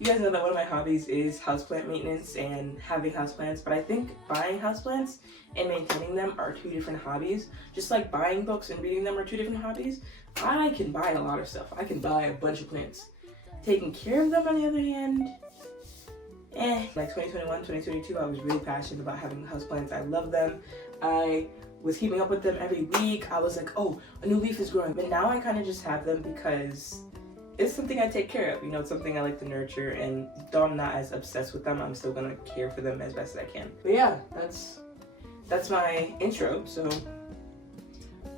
You guys know that one of my hobbies is houseplant maintenance and having houseplants, but I think buying houseplants and maintaining them are two different hobbies. Just like buying books and reading them are two different hobbies. I can buy a lot of stuff. I can buy a bunch of plants. Taking care of them, on the other hand, Like 2021, 2022, I was really passionate about having houseplants. I love them. I was keeping up with them every week. I was like, oh, a new leaf is growing. But now I kind of just have them because it's something I take care of. You know, it's something I like to nurture, and though I'm not as obsessed with them, I'm still gonna care for them as best as I can. But yeah, that's my intro. So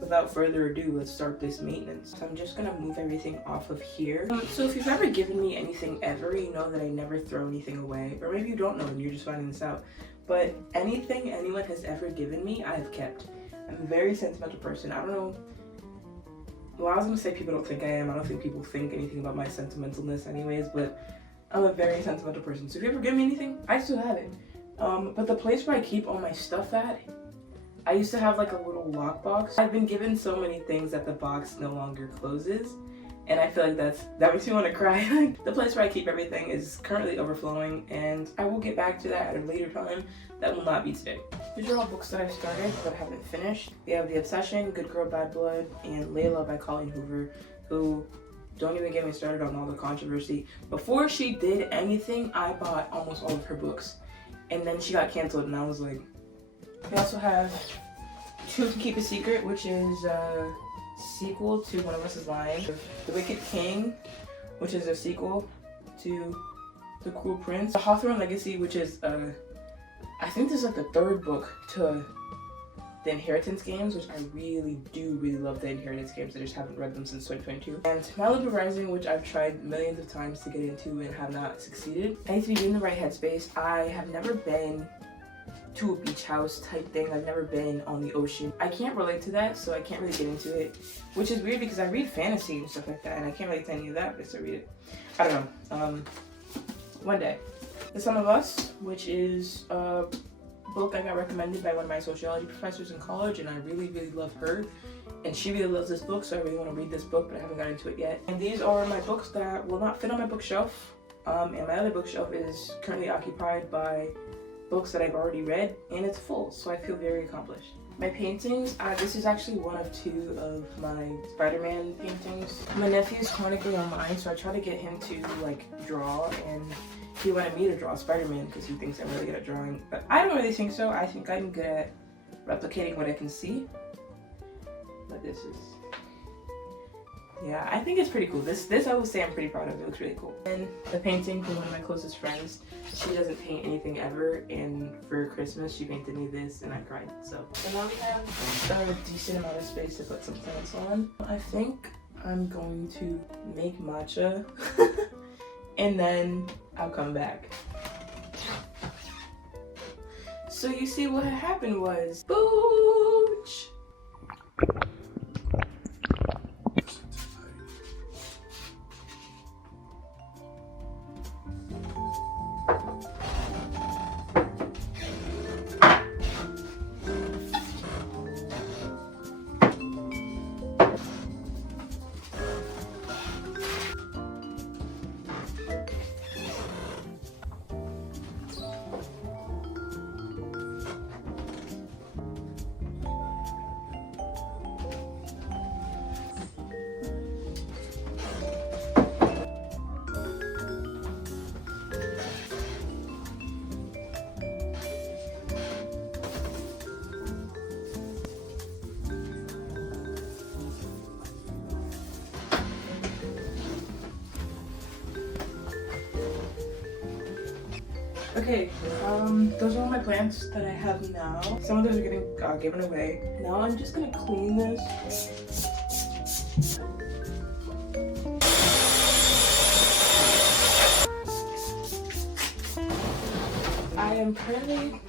without further ado, let's start this maintenance. So I'm just gonna move everything off of here. So if you've ever given me anything ever, you know that I never throw anything away. Or maybe you don't know and you're just finding this out. But anything anyone has ever given me, I have kept. I'm a very sentimental person. I don't know. Well, I was gonna say people don't think I am. I don't think people think anything about my sentimentalness anyways, but I'm a very sentimental person. So if you ever give me anything, I still have it. But the place where I keep all my stuff at, I used to have like a little lockbox. I've been given so many things that the box no longer closes, and I feel like that makes me want to cry. The place where I keep everything is currently overflowing, and I will get back to that at a later time. That will not be today. These are all books that I've started but haven't finished. We have The Obsession, Good Girl, Bad Blood, and Layla by Colleen Hoover, who, don't even get me started on all the controversy. Before she did anything, I bought almost all of her books, and then she got canceled, and I was like. We also have Truth to Keep a Secret, which is a sequel to One of Us is Lying. The Wicked King, which is a sequel to The Cruel Prince. The Hawthorne Legacy, which is I think this is like the third book to the Inheritance games, which I really love the Inheritance games. I just haven't read them since 2022. And Malibu Rising, which I've tried millions of times to get into and have not succeeded. I need to be in the right headspace. I have never been to a beach house type thing. I've never been on the ocean. I can't relate to that, so I can't really get into it, which is weird because I read fantasy and stuff like that, and I can't relate to any of that, but I still read it. I don't know. One day. The Sum of Us, which is a book I got recommended by one of my sociology professors in college, and I really love her, and she really loves this book, so I really want to read this book, but I haven't got into it yet. And these are my books that will not fit on my bookshelf, and my other bookshelf is currently occupied by books that I've already read, and it's full, so I feel very accomplished. My paintings, this is actually one of two of my Spider-Man paintings. My nephew's chronically on mine, so I try to get him to like draw, and he wanted me to draw Spider-Man because he thinks I'm really good at drawing, but I don't really think so. I think I'm good at replicating what I can see. But this is, yeah, I think it's pretty cool. This I will say I'm pretty proud of. It looks really cool. And the painting from one of my closest friends. She doesn't paint anything ever, and for Christmas she painted me this, and I cried. So now we have a decent amount of space to put some plants on. I think I'm going to make matcha, and then I'll come back. So you see, what had happened was, booch. Okay, those are all my plants that I have now. Some of those are getting given away. Now I'm just gonna clean this. I am currently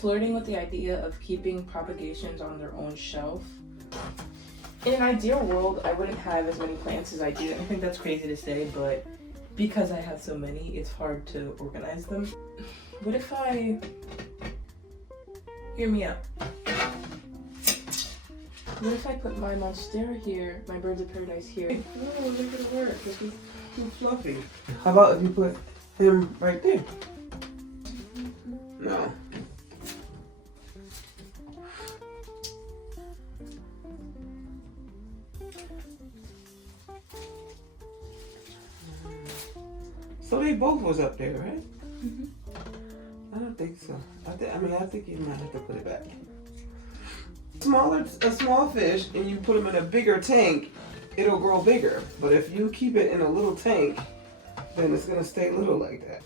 flirting with the idea of keeping propagations on their own shelf. In an ideal world, I wouldn't have as many plants as I do. I think that's crazy to say, but because I have so many, it's hard to organize them. What if I... Hear me out. What if I put my monstera here, my birds of paradise here? No, they're gonna work. too fluffy. How about if you put him right there? No. So they both was up there, right? Mm-hmm. I don't think so. I think you might have to put it back. A small fish, and you put them in a bigger tank, it'll grow bigger. But if you keep it in a little tank, then it's gonna stay little like that.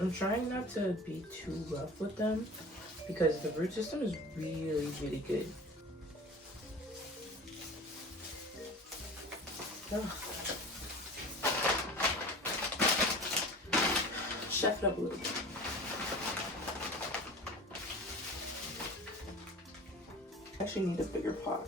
I'm trying not to be too rough with them because the root system is really, really good. Oh. Chef it up a little bit. Actually need a bigger pot.